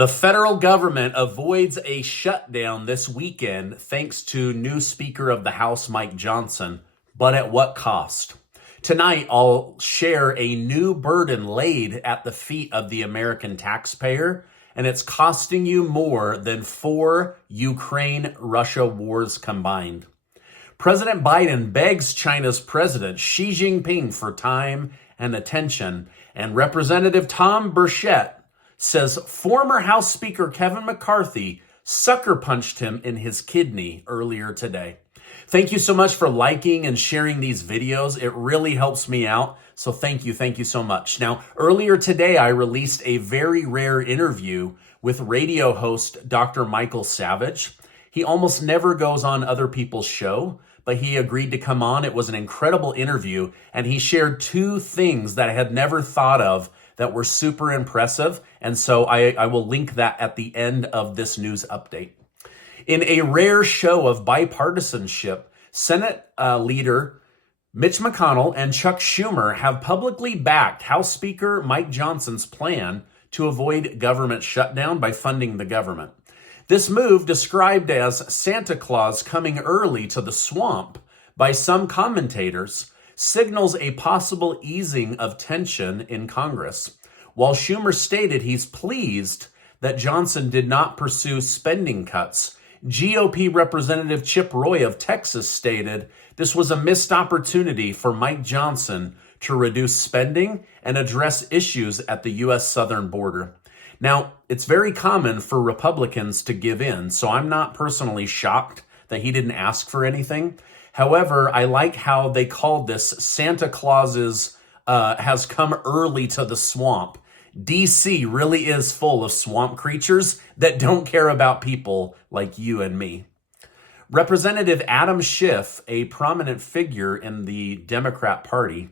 The federal government avoids a shutdown this weekend thanks to new Speaker of the House Mike Johnson, but at what cost? Tonight, I'll share a new burden laid at the feet of the American taxpayer, and it's costing you more than 4 Ukraine-Russia wars combined. President Biden begs China's President Xi Jinping for time and attention, and Representative Tom Burchett says former House Speaker Kevin McCarthy sucker punched him in his kidney earlier today. Thank you so much for liking and sharing these videos. It really helps me out. So thank you so much. Now, earlier today, I released a very rare interview with radio host Dr. Michael Savage. He almost never goes on other people's show, but he agreed to come on. It was an incredible interview, and he shared 2 things that I had never thought of that were super impressive, and so I will link that at the end of this news update. In a rare show of bipartisanship, Senate leader Mitch McConnell and Chuck Schumer have publicly backed House Speaker Mike Johnson's plan to avoid government shutdown by funding the government. This move, described as Santa Claus coming early to the swamp by some commentators, signals a possible easing of tension in Congress. While Schumer stated he's pleased that Johnson did not pursue spending cuts, GOP Representative Chip Roy of Texas stated this was a missed opportunity for Mike Johnson to reduce spending and address issues at the U.S. southern border. Now, it's very common for Republicans to give in, so I'm not personally shocked that he didn't ask for anything. However, I like how they called this Santa Claus's has come early to the swamp. DC really is full of swamp creatures that don't care about people like you and me. Representative Adam Schiff, a prominent figure in the Democrat Party,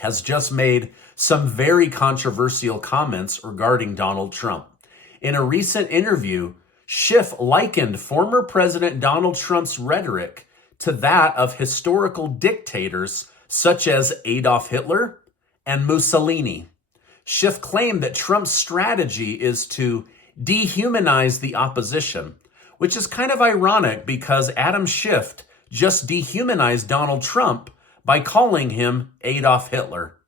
has just made some very controversial comments regarding Donald Trump. In a recent interview, Schiff likened former President Donald Trump's rhetoric to that of historical dictators such as Adolf Hitler and Mussolini. Schiff claimed that Trump's strategy is to dehumanize the opposition, which is kind of ironic because Adam Schiff just dehumanized Donald Trump by calling him Adolf Hitler.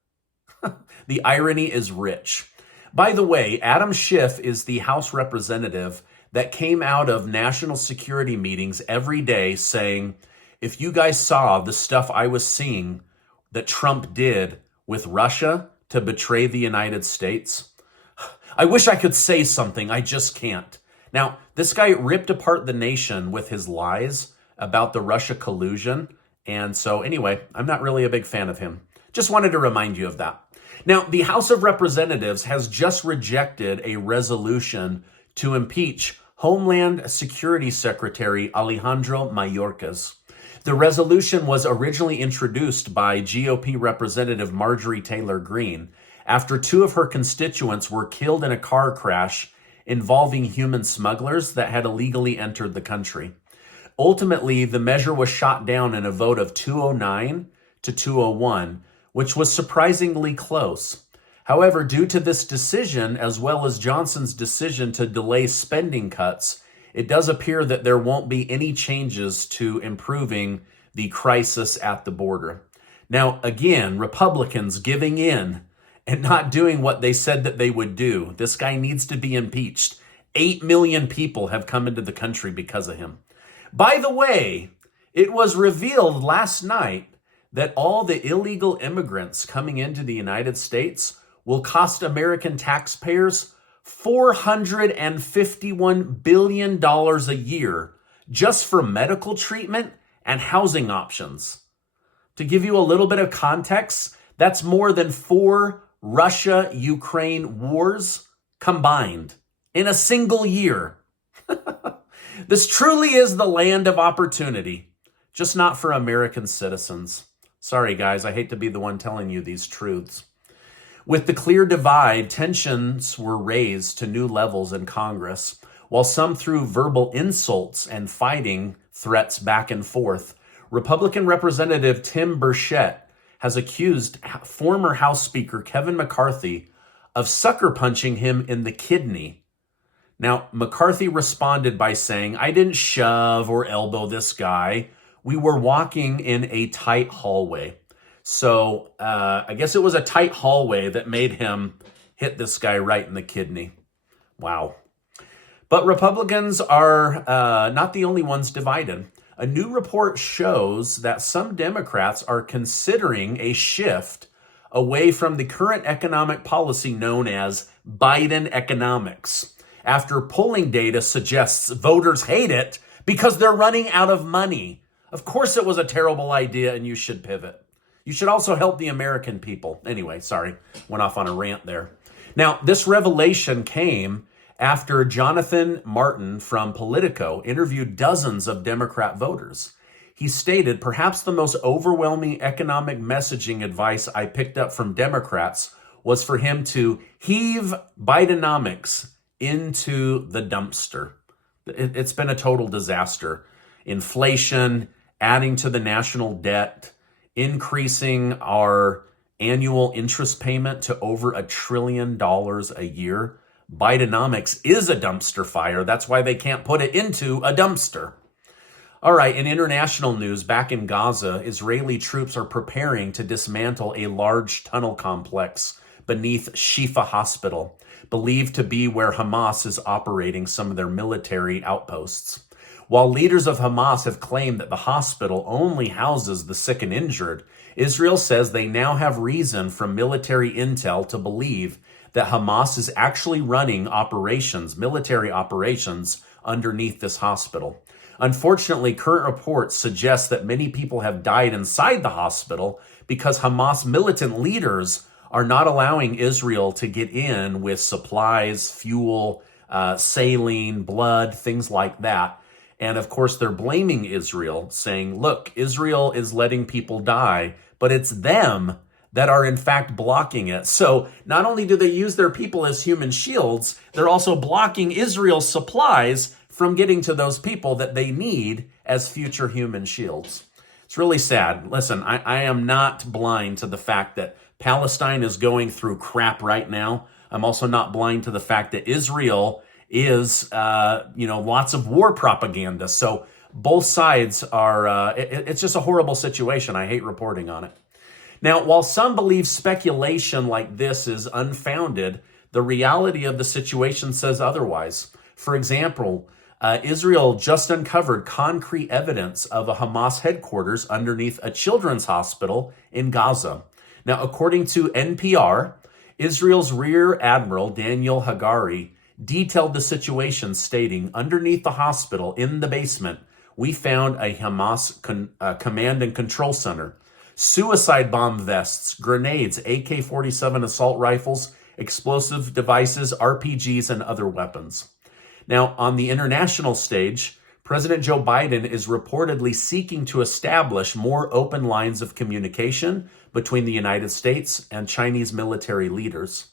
The irony is rich. By the way, Adam Schiff is the House representative that came out of national security meetings every day saying, if you guys saw the stuff I was seeing that Trump did with Russia to betray the United States, I wish I could say something, I just can't. Now, this guy ripped apart the nation with his lies about the Russia collusion. And so anyway, I'm not really a big fan of him. Just wanted to remind you of that. Now, the House of Representatives has just rejected a resolution to impeach Homeland Security Secretary Alejandro Mayorkas. The resolution was originally introduced by GOP Representative Marjorie Taylor Greene after 2 of her constituents were killed in a car crash involving human smugglers that had illegally entered the country. Ultimately, the measure was shot down in a vote of 209 to 201, which was surprisingly close. However, due to this decision, as well as Johnson's decision to delay spending cuts, it does appear that there won't be any changes to improving the crisis at the border. Now, again, Republicans giving in and not doing what they said that they would do. This guy needs to be impeached. 8 million people have come into the country because of him. By the way, it was revealed last night that all the illegal immigrants coming into the United States will cost American taxpayers $451 billion a year just for medical treatment and housing options. To give you a little bit of context, that's more than 4 Russia-Ukraine wars combined in a single year. This truly is the land of opportunity, just not for American citizens. Sorry, guys, I hate to be the one telling you these truths. With the clear divide, tensions were raised to new levels in Congress, while some threw verbal insults and fighting threats back and forth. Republican Representative Tim Burchett has accused former House Speaker Kevin McCarthy of sucker punching him in the kidney. Now, McCarthy responded by saying, I didn't shove or elbow this guy. We were walking in a tight hallway. So I guess it was a tight hallway that made him hit this guy right in the kidney. Wow. But Republicans are not the only ones divided. A new report shows that some Democrats are considering a shift away from the current economic policy known as Biden economics, after polling data suggests voters hate it because they're running out of money. Of course it was a terrible idea and you should pivot. You should also help the American people. Anyway, sorry, went off on a rant there. Now, this revelation came after Jonathan Martin from Politico interviewed dozens of Democrat voters. He stated, perhaps the most overwhelming economic messaging advice I picked up from Democrats was for him to heave Bidenomics into the dumpster. It's been a total disaster. Inflation, adding to the national debt, increasing our annual interest payment to over $1 trillion a year. Bidenomics is a dumpster fire. That's why they can't put it into a dumpster. All right, in international news, back in Gaza, Israeli troops are preparing to dismantle a large tunnel complex beneath Shifa hospital, believed to be where Hamas is operating some of their military outposts. While leaders of Hamas have claimed that the hospital only houses the sick and injured, Israel says they now have reason from military intel to believe that Hamas is actually running military operations underneath this hospital. Unfortunately, current reports suggest that many people have died inside the hospital because Hamas militant leaders are not allowing Israel to get in with supplies, fuel, saline, blood, things like that. And of course, they're blaming Israel, saying, look, Israel is letting people die, but it's them that are in fact blocking it. So not only do they use their people as human shields, they're also blocking Israel's supplies from getting to those people that they need as future human shields. It's really sad. Listen, I am not blind to the fact that Palestine is going through crap right now. I'm also not blind to the fact that Israel is, lots of war propaganda. So both sides are, it's just a horrible situation. I hate reporting on it. Now, while some believe speculation like this is unfounded, the reality of the situation says otherwise. For example, Israel just uncovered concrete evidence of a Hamas headquarters underneath a children's hospital in Gaza. Now, according to NPR, Israel's Rear Admiral Daniel Hagari detailed the situation, stating, underneath the hospital in the basement, we found a Hamas command and control center, suicide bomb vests, grenades, AK-47 assault rifles, explosive devices, RPGs, and other weapons. Now, on the international stage, President Joe Biden is reportedly seeking to establish more open lines of communication between the United States and Chinese military leaders.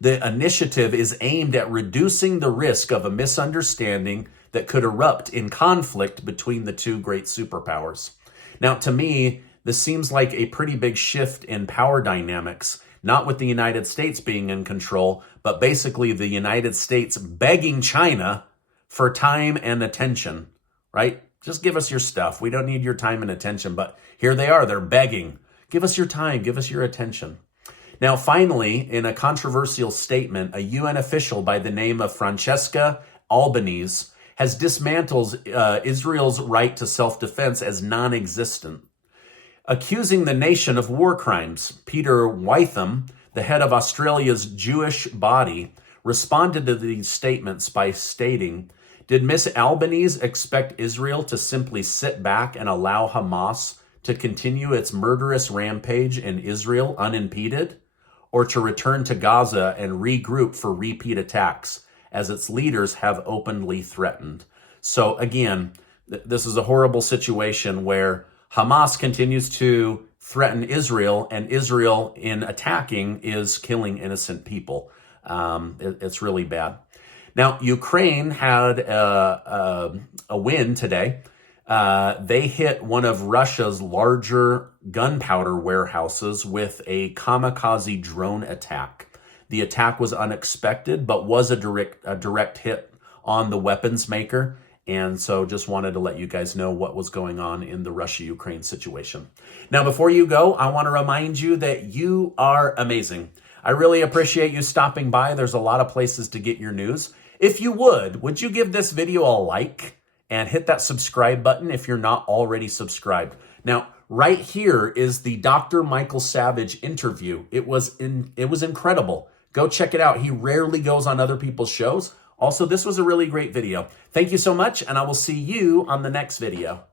The initiative is aimed at reducing the risk of a misunderstanding that could erupt in conflict between the two great superpowers. Now, to me, this seems like a pretty big shift in power dynamics, not with the United States being in control, but basically the United States begging China for time and attention, right? Just give us your stuff. We don't need your time and attention, but here they are. They're begging. Give us your time. Give us your attention. Now, finally, in a controversial statement, a UN official by the name of Francesca Albanese has dismantled Israel's right to self-defense as non-existent, accusing the nation of war crimes. Peter Wytham, the head of Australia's Jewish body, responded to these statements by stating, did Miss Albanese expect Israel to simply sit back and allow Hamas to continue its murderous rampage in Israel unimpeded, or to return to Gaza and regroup for repeat attacks, as its leaders have openly threatened? So again, this is a horrible situation where Hamas continues to threaten Israel, and Israel, in attacking, is killing innocent people. It's really bad. Now, Ukraine had a win today. They hit one of Russia's larger gunpowder warehouses with a kamikaze drone attack. The attack was unexpected, but was a direct hit on the weapons maker. And so just wanted to let you guys know what was going on in the Russia-Ukraine situation. Now, before you go, I want to remind you that you are amazing. I really appreciate you stopping by. There's a lot of places to get your news. If you would you give this video a like and hit that subscribe button if you're not already subscribed? Now, right here is the Dr. Michael Savage interview. It was incredible. Go check it out. He rarely goes on other people's shows. Also, this was a really great video. Thank you so much, and I will see you on the next video.